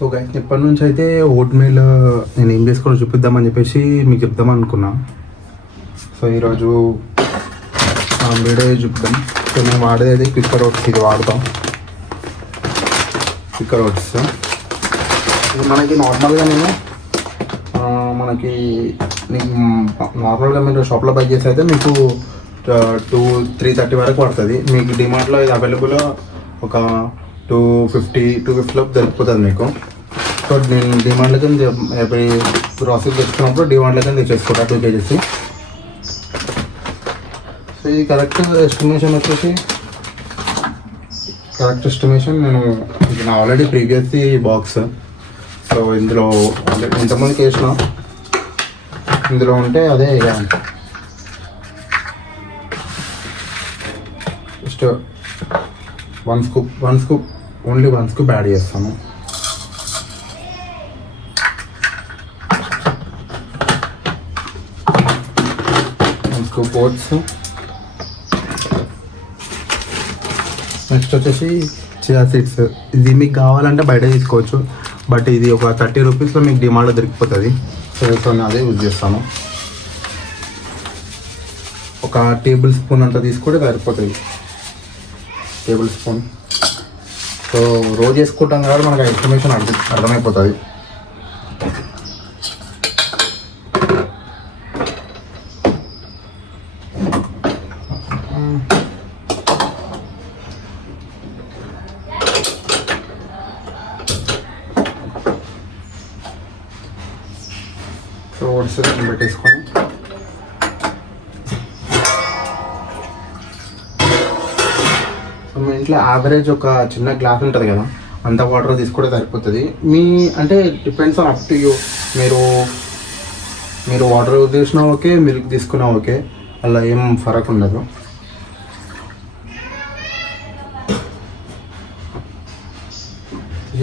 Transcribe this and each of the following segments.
So guys ఇప్పటి నుంచి అయితే ఓట్ మీల్ నేను ఏం చేసుకోవాలో చూపిద్దామని చెప్పేసి మీకు చెప్దామని అనుకున్నా. సో ఈరోజు వీడియో చూపిద్దాం. సో మేము వాడేది అయితే క్విక్కర్ ఓట్స్, ఇది వాడతాం. క్విక్కర్ ఓట్స్ ఇది మనకి నార్మల్గా మనకి నార్మల్గా మీరు షాప్లో బై చేసి అయితే మీకు 2-3:30 వరకు పడుతుంది. మీకు డిమార్ట్లో ఇది అవైలబుల్ ఒక 250 లోపు దొరికిపోతుంది మీకు. సో నేను డిమాండ్లో కింద ఎవ్రీ గ్రాసరీ తెచ్చుకున్నప్పుడు డిమాండ్లో కింద తెచ్చేసుకుంటా 2 kgs. సో ఇది కరెక్ట్ ఎస్టిమేషన్ వచ్చేసి నేను ఇది నా ఆల్రెడీ ప్రీవియస్ బాక్స్. సో ఇందులో ఎంతమందికి వేసిన ఇందులో ఉంటే అదే just 1 scoop only 1 scoop add చేస్తాను. ఓట్స్. నెక్స్ట్ వచ్చేసి చియా సీడ్స్. ఇది మీకు కావాలంటే బయట తీసుకోవచ్చు, బట్ ఇది ఒక 30 రూపీస్లో మీకు డిమాండ్లో దొరికిపోతుంది. సో నేను అదే యూజ్ చేస్తాను. ఒక టేబుల్ స్పూన్ అంతా తీసుకుంటే సరిపోతుంది. Table spoon. సో రోజు వేసుకుంటాం కాబట్టి మనకు ఇన్ఫర్మేషన్ అర్థమైపోతుంది. సో ఓట్స్ పెట్టేసుకొని మీ ఇంట్లో యావరేజ్ ఒక చిన్న గ్లాస్ ఉంటుంది కదా, అంత వాటర్ తీసుకుంటే సరిపోతుంది. అంటే depends on up to you. మీరు వాటర్ యూజ్ చేసినా ఓకే, మిల్క్ తీసుకున్నా ఓకే, అలా ఏం ఫరక్ ఉండదు.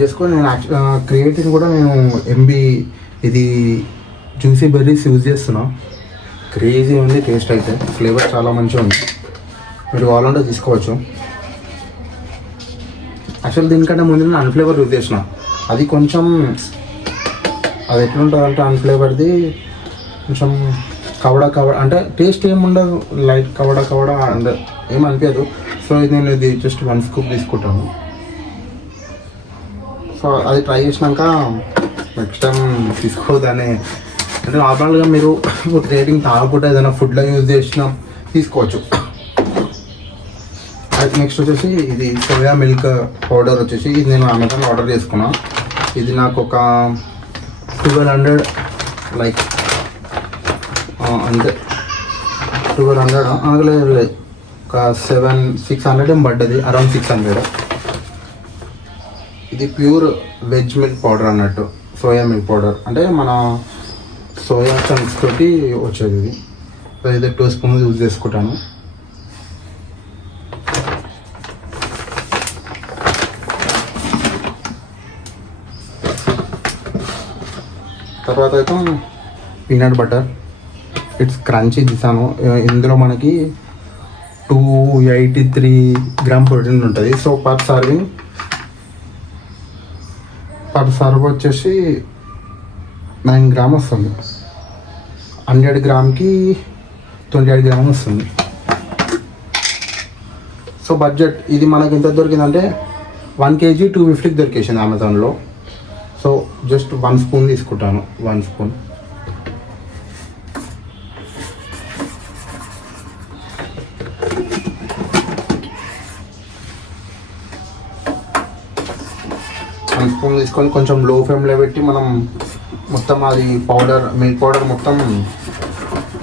చేసుకొని నేను క్రియేటివ్ కూడా నేను ఇది జ్యూసీ బెర్రీస్ యూజ్ చేస్తున్నా. క్రేజీ ఉంది టేస్ట్ అయితే, ఫ్లేవర్ చాలా మంచిగా ఉంది. మీరు కావాలంటే తీసుకోవచ్చు. యాక్చువల్ దీనికంటే ముందు నేను అన్ఫ్లేవర్ యూజ్ చేసిన. అది ఎట్లుంటుంది అంటే అన్ఫ్లేవర్ది కొంచెం కవడ అంటే టేస్ట్ ఏముండదు, లైట్ కవడ అండ్ ఏం అనిపించదు. సో నేను ఇది జస్ట్ 1 scoop తీసుకుంటాను. సో అది ట్రై చేసినాక నెక్స్ట్ టైం తీసుకోవద్దని, అంటే నార్మల్గా మీరు క్రియేటింగ్ తాగకుండా ఏదైనా ఫుడ్లో యూజ్ చేసినా తీసుకోవచ్చు. నెక్స్ట్ వచ్చేసి ఇది సోయా మిల్క్ పౌడర్ వచ్చేసి ఇది నేను అమెజాన్ ఆర్డర్ చేసుకున్నా. ఇది నాకు ఒక 1200 లైక్ అంతే 1200 లేదు ఒక 600 ఏం పడ్డది, అరౌండ్ 600. ఇది ప్యూర్ వెజ్ మిల్క్ పౌడర్ అన్నట్టు, సోయా మిల్క్ పౌడర్ అంటే మన సోయా చంక్స్ తోటి వచ్చేది. ఇది అయితే 2 స్పూన్స్ యూజ్ చేసుకుంటాను. తర్వాత అయితే పీనట్ బటర్. ఇట్స్ క్రంచీ తీసాను. ఇందులో మనకి 283 గ్రామ్ ప్రోటీన్ ఉంటుంది. సో పర్ సర్వ్ వచ్చేసి 9 గ్రామ్ వస్తుంది. 100 గ్రామ్కి 28 గ్రామ్ వస్తుంది. సో బడ్జెట్ ఇది మనకి ఎంత దొరికిందంటే 1 kg 250కి దొరికేసింది అమెజాన్లో. సో జస్ట్ 1 స్పూన్ తీసుకుంటాను. 1 స్పూన్. తీసుకొని కొంచెం లో ఫ్లేమ్లో పెట్టి మనం మొత్తం అది మిల్క్ పౌడర్ మొత్తం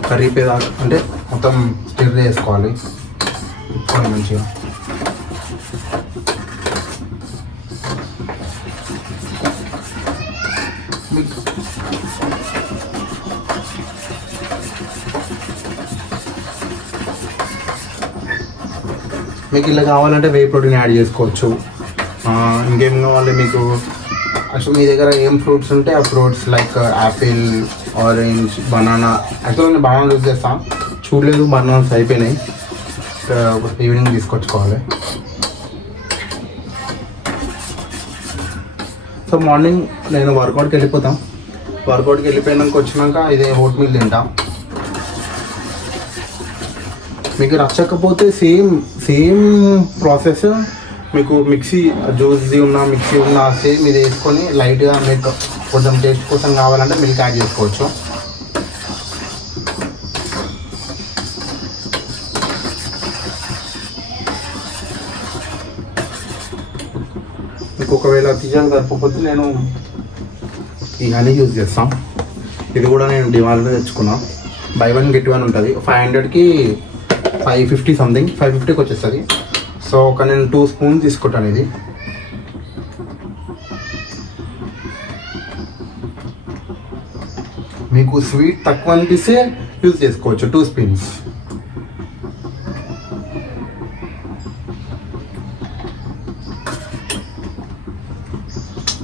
కరిగిపోయేదాకా, అంటే మొత్తం స్టిర్ చేసుకోవాలి మంచిగా. మీకు ఇలా కావాలంటే వే ప్రోటీన్ యాడ్ చేసుకోవచ్చు. ఇంకేం కావాలి మీకు, అసలు మీ దగ్గర ఏం ఫ్రూట్స్ ఉంటే ఆ fruits like Apple, orange, banana. యాక్చువల్గా నేను బనానా యూజ్ చేస్తాను, చూడలేదు బనానాస్ అయిపోయినాయి, ఈవినింగ్ తీసుకొచ్చుకోవాలి. సో మార్నింగ్ నేను వర్కౌట్కి వెళ్ళిపోతాం. వర్కౌట్కి వెళ్ళిపోయినాక వచ్చినాక ఇదే ఓట్ మీల్ తింటా. మీకు నచ్చకపోతే సేమ్ ప్రాసెస్ మీకు మిక్సీ జ్యూస్ది ఉన్న మిక్సీ ఉన్న సేమ్ ఇది వేసుకొని లైట్గా మీకు కొంచెం టేస్ట్ కోసం కావాలంటే మిల్క్ యాడ్ చేసుకోవచ్చు. మీకు ఒకవేళ తీయాలి సరిపోతే నేను ఈ హనీ యూజ్ చేస్తాం. ఇది కూడా నేను డిమార్ట్లో తెచ్చుకున్నా. బై 1 get 1 ఉంటుంది. 500కి 550 సంథింగ్, 550కి వచ్చేస్తుంది. సో నేను 2 స్పూన్స్ తీసుకుంటాను. ఇది మీకు స్వీట్ తక్కువ అనిపిస్తే యూజ్ చేసుకోవచ్చు. 2 స్పూన్స్.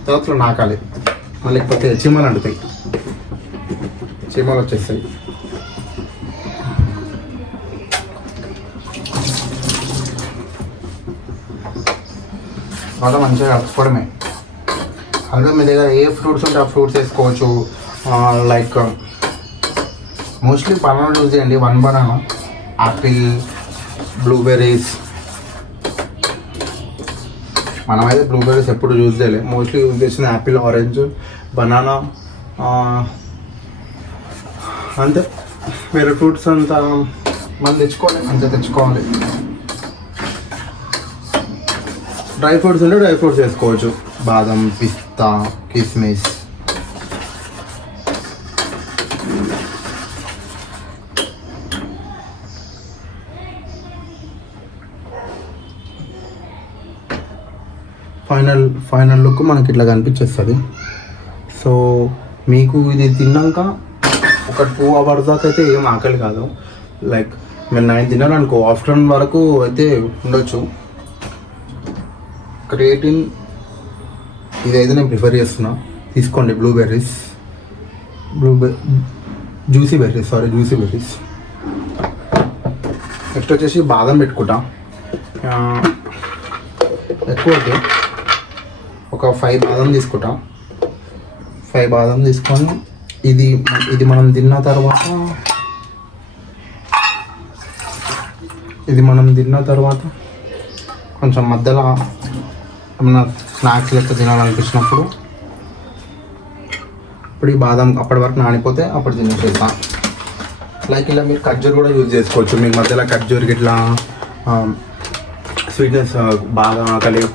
తర్వాత నాకాలి, మళ్ళీ లేకపోతే చీమలు అంటుతాయి, చీమలు వచ్చేస్తాయి. బాగా మంచిగా కలుపుకోవడమే. అందులో మీ దగ్గర ఏ ఫ్రూట్స్ ఉంటే ఆ ఫ్రూట్స్ వేసుకోవచ్చు. లైక్ మోస్ట్లీ బనానా యూజ్ చేయండి. 1 బనానా, యాపిల్, బ్లూబెర్రీస్. మనమైతే బ్లూబెర్రీస్ ఎప్పుడు యూజ్ చేయలేదు. మోస్ట్లీ యూజ్ చేసిన యాపిల్, ఆరెంజ్, బనానా, అంతే. వేరే ఫ్రూట్స్ అంతా మనం తెచ్చుకోవాలి, అంతే తెచ్చుకోవాలి. డ్రై ఫ్రూట్స్ ఉంటే డ్రై ఫ్రూట్స్ వేసుకోవచ్చు. బాదం, పిస్తా, కిస్మిస్. ఫైనల్ లుక్ మనకి ఇట్లా కనిపించేస్తుంది. సో మీకు ఇది తిన్నాక ఒక 2 hours దాకా అయితే ఏం ఆకలి కాదు. లైక్ మీరు 9 తిన్నారు అనుకో, ఆఫ్టర్నూన్ వరకు అయితే ఉండొచ్చు. క్రియేటిన్ ఇదైతే నేను ప్రిఫర్ చేస్తున్నా, తీసుకోండి. Juicy berries. నెక్స్ట్ వచ్చేసి బాదం పెట్టుకుంటా. ఎక్కువ ఒక 5 బాదం తీసుకుంటా. 5 బాదం తీసుకొని ఇది మనం తిన్న తర్వాత కొంచెం మధ్యలో ఏమన్నా స్నాక్స్ లెక్క తినాలనిపించినప్పుడు ఇప్పుడు ఈ బాదం అప్పటి వరకు నానిపోతే అప్పుడు తినేసేస్తాం. లైక్ ఇలా మీరు ఖర్జూర్ కూడా యూజ్ చేసుకోవచ్చు. మీకు మధ్యలో ఖర్జూర్కి ఇట్లా స్వీట్నెస్ బాగా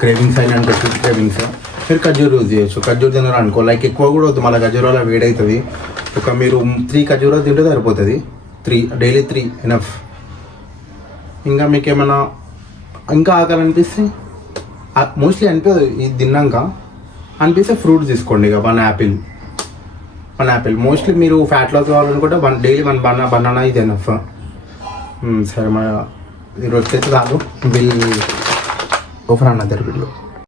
క్రేవింగ్స్ అయినా స్వీట్ క్రేవింగ్స్ మీరు ఖర్జూర్ యూజ్ చేయొచ్చు. ఖర్జూర్ తిన్నారు అనుకో, లైక్ ఎక్కువ కూడా వద్దు, మళ్ళీ ఖర్జూర్ వల్ల వేడవుతుంది. ఒక మీరు 3 ఖర్జూరా తింటే సరిపోతుంది. Daily 3 enough. ఇంకా మీకు ఏమైనా ఇంకా ఆకలి అనిపిస్తే, మోస్ట్లీ అనిపించదు ఇది తిన్నాక, అనిపిస్తే ఫ్రూట్స్ తీసుకోండి. ఇక 1 యాపిల్. మోస్ట్లీ మీరు ఫ్యాట్ లాస్ కావాలనుకుంటే డైలీ 1 బనానా ఇది ఎనఫ్. సరే, మన ఈరోజు అయితే కాదు, బిల్ ఓఫర్ అన్న దగ్గర బిల్లు.